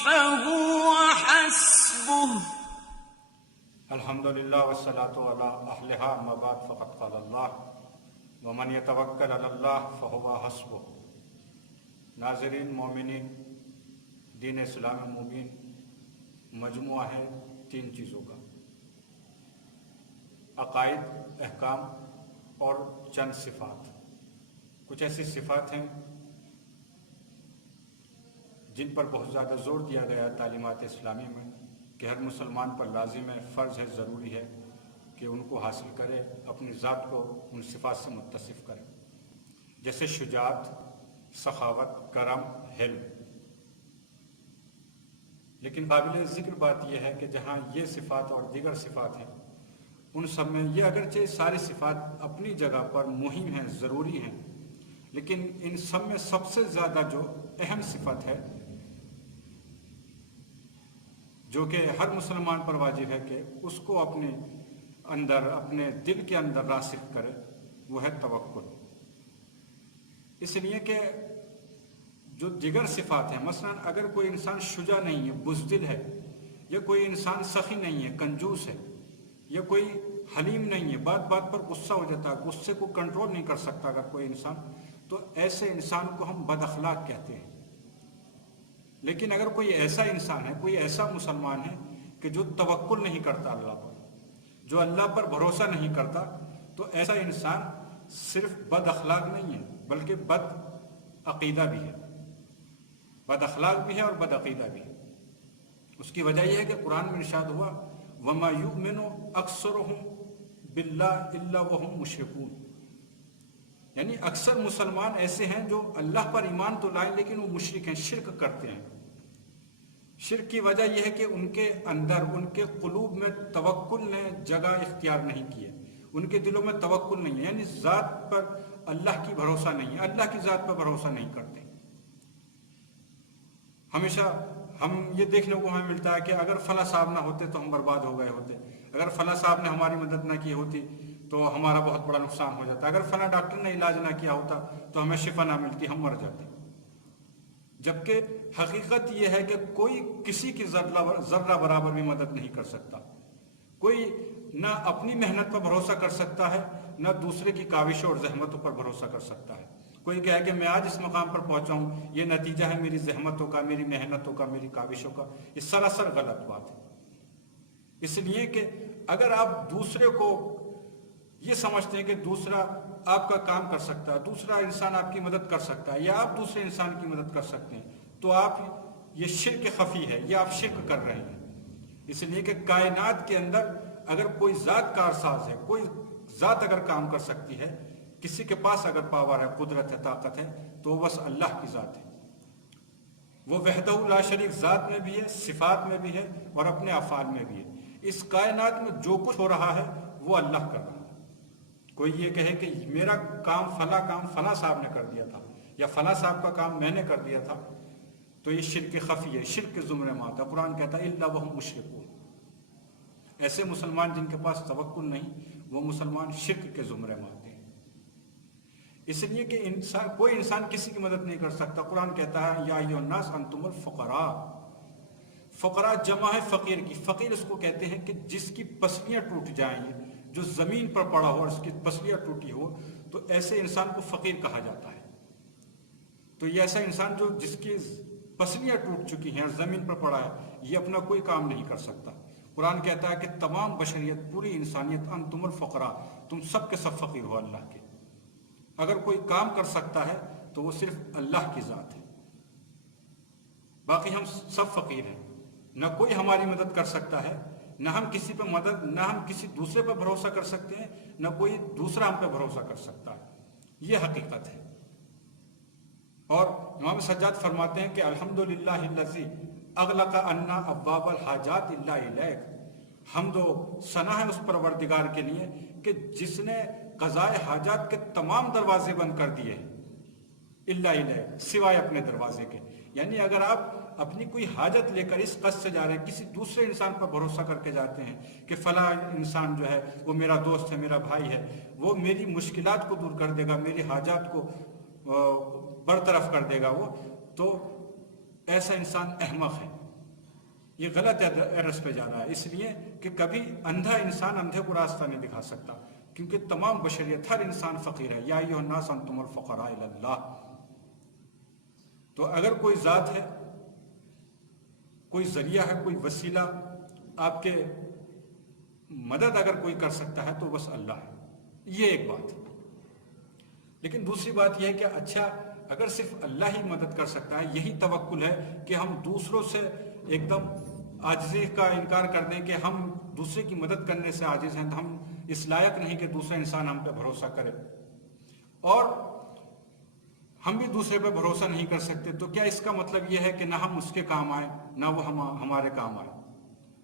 فهو حسبه. الحمدللہ والصلاۃ علی اہلھا اما بعد فقد قال اللہ ومن یتوکل علی اللہ فہو حسبہ۔ ناظرین مومنین، دین اسلام مبین مجموعہ ہے 3 چیزوں کا: عقائد، احکام اور چند صفات۔ کچھ ایسی صفات ہیں جن پر بہت زیادہ زور دیا گیا ہے تعلیمات اسلامی میں کہ ہر مسلمان پر لازم ہے، فرض ہے، ضروری ہے کہ ان کو حاصل کرے، اپنی ذات کو ان صفات سے متصف کرے، جیسے شجاعت، سخاوت، کرم، حلم۔ لیکن قابل ذکر بات یہ ہے کہ جہاں یہ صفات اور دیگر صفات ہیں، ان سب میں یہ اگرچہ ساری صفات اپنی جگہ پر مہم ہیں، ضروری ہیں، لیکن ان سب میں سب سے زیادہ جو اہم صفت ہے، جو کہ ہر مسلمان پر واجب ہے کہ اس کو اپنے اندر، اپنے دل کے اندر راسخ کرے، وہ ہے توکل۔ اس لیے کہ جو دیگر صفات ہیں، مثلا اگر کوئی انسان شجاع نہیں ہے، بزدل ہے، یا کوئی انسان سخی نہیں ہے، کنجوس ہے، یا کوئی حلیم نہیں ہے، بات بات پر غصہ ہو جاتا ہے، غصے کو کنٹرول نہیں کر سکتا اگر کوئی انسان، تو ایسے انسان کو ہم بد اخلاق کہتے ہیں۔ لیکن اگر کوئی ایسا انسان ہے، کوئی ایسا مسلمان ہے کہ جو توکل نہیں کرتا اللہ پر، جو اللہ پر بھروسہ نہیں کرتا، تو ایسا انسان صرف بد اخلاق نہیں ہے بلکہ بد عقیدہ بھی ہے، بد اخلاق بھی ہے اور بد عقیدہ بھی ہے۔ اس کی وجہ یہ ہے کہ قرآن میں ارشاد ہوا وَمَا يُؤْمِنُ أَكْثَرُهُمْ بِاللَّهِ إِلَّا وَهُمْ مُشْرِكُونَ، یعنی اکثر مسلمان ایسے ہیں جو اللہ پر ایمان تو لائیں لیکن وہ مشرک ہیں، شرک کرتے ہیں۔ شرک کی وجہ یہ ہے کہ ان کے اندر، ان کے قلوب میں توکل نے جگہ اختیار نہیں کی ہے، ان کے دلوں میں توکل نہیں ہے، یعنی ذات پر اللہ کی بھروسہ نہیں ہے، اللہ کی ذات پر بھروسہ نہیں کرتے۔ ہمیشہ ہم یہ دیکھنے کو ہمیں ملتا ہے کہ اگر فلاں صاحب نہ ہوتے تو ہم برباد ہو گئے ہوتے، اگر فلاں صاحب نے ہماری مدد نہ کی ہوتی تو ہمارا بہت بڑا نقصان ہو جاتا، اگر فلاں ڈاکٹر نے علاج نہ کیا ہوتا تو ہمیں شفا نہ ملتی، ہم مر جاتے۔ جبکہ حقیقت یہ ہے کہ کوئی کسی کی ذرہ برابر بھی مدد نہیں کر سکتا، کوئی نہ اپنی محنت پر بھروسہ کر سکتا ہے، نہ دوسرے کی کاوشوں اور زحمتوں پر بھروسہ کر سکتا ہے۔ کوئی کہے کہ میں آج اس مقام پر پہنچا ہوں، یہ نتیجہ ہے میری زحمتوں کا، میری محنتوں کا، میری کاوشوں کا، یہ سراسر غلط بات ہے۔ اس لیے کہ اگر آپ دوسرے کو یہ سمجھتے ہیں کہ دوسرا آپ کا کام کر سکتا ہے، دوسرا انسان آپ کی مدد کر سکتا ہے، یا آپ دوسرے انسان کی مدد کر سکتے ہیں، تو آپ یہ شرک خفی ہے، یہ آپ شرک کر رہے ہیں۔ اس لیے کہ کائنات کے اندر اگر کوئی ذات کارساز ہے، کوئی ذات اگر کام کر سکتی ہے، کسی کے پاس اگر پاور ہے، قدرت ہے، طاقت ہے، تو وہ بس اللہ کی ذات ہے۔ وہ وحدہ لا شریک ذات میں بھی ہے، صفات میں بھی ہے اور اپنے افعال میں بھی ہے۔ اس کائنات میں جو کچھ ہو رہا ہے وہ اللہ کر رہا ہے۔ کوئی یہ کہے کہ میرا کام فلاں صاحب نے کر دیا تھا، یا فلاں صاحب کا کام میں نے کر دیا تھا، تو یہ شرک خفی ہے، شرک کے زمرے میں آتا ہے۔ قرآن کہتا ہے الا وہم مشرکون۔ ایسے مسلمان جن کے پاس توکل نہیں، وہ مسلمان شرک کے زمرے میں آتے ہیں۔ اس لیے کہ کوئی انسان کسی کی مدد نہیں کر سکتا۔ قرآن کہتا ہے یا ایھا الناس انتم الفقراء۔ فقراء جمع ہے فقیر کی۔ فقیر اس کو کہتے ہیں کہ جس کی پسلیاں ٹوٹ جائیں، جو زمین پر پڑا ہو اور اس کی پسلیاں ٹوٹی ہو، تو ایسے انسان کو فقیر کہا جاتا ہے۔ تو یہ ایسا انسان جو جس کی پسلیاں ٹوٹ چکی ہیں اور زمین پر پڑا ہے، یہ اپنا کوئی کام نہیں کر سکتا۔ قرآن کہتا ہے کہ تمام بشریت، پوری انسانیت، انتم الفقراء، تم سب کے سب فقیر ہو اللہ کے۔ اگر کوئی کام کر سکتا ہے تو وہ صرف اللہ کی ذات ہے، باقی ہم سب فقیر ہیں۔ نہ کوئی ہماری مدد کر سکتا ہے، نہ ہم کسی پہ مدد، نہ ہم کسی دوسرے پہ بھروسہ کر سکتے ہیں، نہ کوئی دوسرا ہم پہ بھروسہ کر سکتا ہے۔ یہ حقیقت ہے۔ اور امام سجاد فرماتے ہیں کہ الحمدللہ الذی اغلق عنا ابواب الحاجات الا الیک۔ حمد و ثنا ہے اس پروردگار کے لیے کہ جس نے قضائے حاجات کے تمام دروازے بند کر دیے الا الیک، سوائے اپنے دروازے کے۔ یعنی اگر آپ اپنی کوئی حاجت لے کر اس قصد سے جا رہے ہیں، کسی دوسرے انسان پر بھروسہ کر کے جاتے ہیں کہ فلاں انسان جو ہے وہ میرا دوست ہے، میرا بھائی ہے، وہ میری مشکلات کو دور کر دے گا، میری حاجات کو برطرف کر دے گا، وہ تو ایسا انسان احمق ہے، یہ غلط ایڈریس پہ جا رہا ہے، اس لیے کہ کبھی اندھا انسان اندھے کو راستہ نہیں دکھا سکتا، کیونکہ تمام بشریت ہر انسان فقیر ہے، یا ایھا الناس انتم الفقراء الی اللہ۔ تو اگر کوئی ذات ہے، کوئی ذریعہ ہے، کوئی وسیلہ آپ کے مدد اگر کوئی کر سکتا ہے تو بس اللہ ہے، یہ ایک بات ہے۔ لیکن دوسری بات یہ ہے کہ اچھا اگر صرف اللہ ہی مدد کر سکتا ہے، یہی توکل ہے کہ ہم دوسروں سے ایک دم عاجزی کا انکار کر دیں کہ ہم دوسرے کی مدد کرنے سے عاجز ہیں، تو ہم اس لائق نہیں کہ دوسرا انسان ہم پہ بھروسہ کرے، اور ہم بھی دوسرے پہ بھروسہ نہیں کر سکتے، تو کیا اس کا مطلب یہ ہے کہ نہ ہم اس کے کام آئے نہ وہ ہمارے کام آئے؟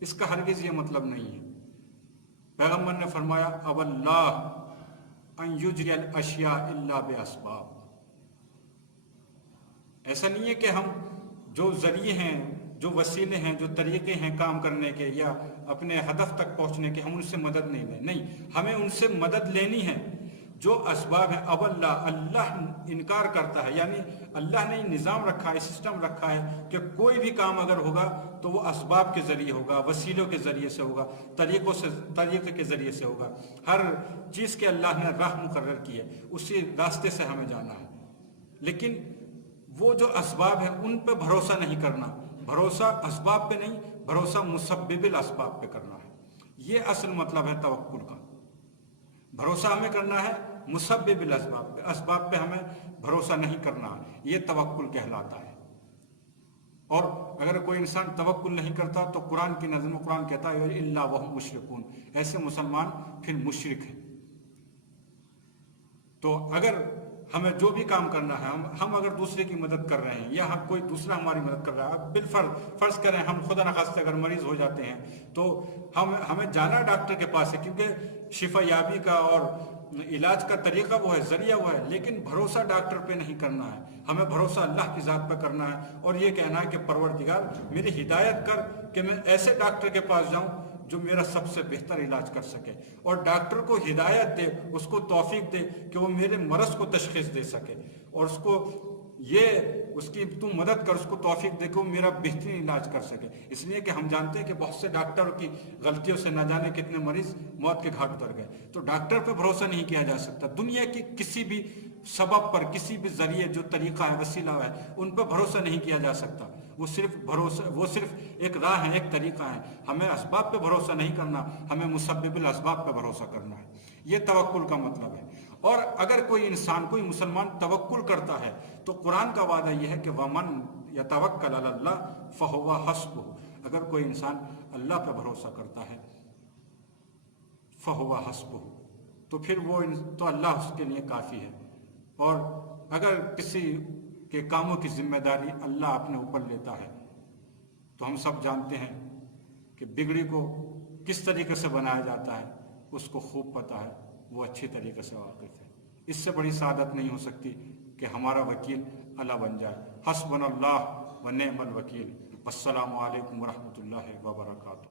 اس کا ہرگز یہ مطلب نہیں ہے۔ پیغمبر نے فرمایا اب اللہ ان یجری الاشیاء الا باسباب، ایسا نہیں ہے کہ ہم جو ذریعے ہیں، جو وسیلے ہیں، جو طریقے ہیں کام کرنے کے یا اپنے ہدف تک پہنچنے کے، ہم ان سے مدد نہیں لیں، نہیں، ہمیں ان سے مدد لینی ہے۔ جو اسباب ہیں اب اللہ انکار کرتا ہے، یعنی اللہ نے نظام رکھا ہے، سسٹم رکھا ہے کہ کوئی بھی کام اگر ہوگا تو وہ اسباب کے ذریعے ہوگا، وسیلوں کے ذریعے سے ہوگا، طریقے کے ذریعے سے ہوگا۔ ہر چیز کے اللہ نے راہ مقرر کی ہے، اسی راستے سے ہمیں جانا ہے، لیکن وہ جو اسباب ہیں ان پہ بھروسہ نہیں کرنا، بھروسہ اسباب پہ نہیں، بھروسہ مسبب الاسباب پہ کرنا ہے۔ یہ اصل مطلب ہے توکل کا۔ بھروسہ ہمیں کرنا ہے مسبب الاسباب پہ، اسباب پہ ہمیں بھروسہ نہیں کرنا، یہ توکل کہلاتا ہے۔ اور اگر کوئی انسان توکل نہیں کرتا تو قرآن کی نظر میں قرآن کہتا ہے الا وہم مشرکون، ایسے مسلمان پھر مشرک ہیں۔ تو اگر ہمیں جو بھی کام کرنا ہے، ہم اگر دوسرے کی مدد کر رہے ہیں یا کوئی دوسرا ہماری مدد کر رہا ہے، فرض کریں ہم خدا نخواستہ اگر مریض ہو جاتے ہیں تو ہمیں جانا ڈاکٹر کے پاس ہے، کیونکہ شفا یابی کا اور علاج کا طریقہ وہ ہے، ذریعہ وہ ہے، لیکن بھروسہ ڈاکٹر پہ نہیں کرنا ہے، ہمیں بھروسہ اللہ کی ذات پہ کرنا ہے، اور یہ کہنا ہے کہ پروردگار میری ہدایت کر کہ میں ایسے ڈاکٹر کے پاس جاؤں جو میرا سب سے بہتر علاج کر سکے، اور ڈاکٹر کو ہدایت دے، اس کو توفیق دے کہ وہ میرے مرض کو تشخیص دے سکے، اور اس کی تو مدد کر، اس کو توفیق دے کہ وہ میرا بہترین علاج کر سکے۔ اس لیے کہ ہم جانتے ہیں کہ بہت سے ڈاکٹروں کی غلطیوں سے نہ جانے کتنے مریض موت کے گھاٹ اتر گئے۔ تو ڈاکٹر پہ بھروسہ نہیں کیا جا سکتا، دنیا کی کسی بھی سبب پر، کسی بھی ذریعے جو طریقہ ہے، وسیلہ ہے، ان پہ بھروسہ نہیں کیا جا سکتا۔ وہ صرف ایک راہ ہے، ایک طریقہ ہے۔ ہمیں اسباب پہ بھروسہ نہیں کرنا، ہمیں مسبب الاسباب پہ بھروسہ کرنا ہے۔ یہ توکل کا مطلب ہے۔ اور اگر کوئی انسان، کوئی مسلمان توکل کرتا ہے تو قرآن کا وعدہ یہ ہے کہ وَمَن يَتَوَكَّلْ عَلَى اللَّهِ فَهُوَ حَسْبُهُ، اگر کوئی انسان اللہ پہ بھروسہ کرتا ہے فَهُوَ حَسْبُهُ، تو پھر تو اللہ اس کے لیے کافی ہے۔ اور اگر کسی کے کاموں کی ذمہ داری اللہ اپنے اوپر لیتا ہے تو ہم سب جانتے ہیں کہ بگڑی کو کس طریقے سے بنایا جاتا ہے، اس کو خوب پتہ ہے، وہ اچھی طریقے سے واقف ہے۔ اس سے بڑی سعادت نہیں ہو سکتی کہ ہمارا وکیل اللہ بن جائے۔ حسبنا اللہ و نعم الوکیل۔ السلام علیکم ورحمۃ اللہ وبرکاتہ۔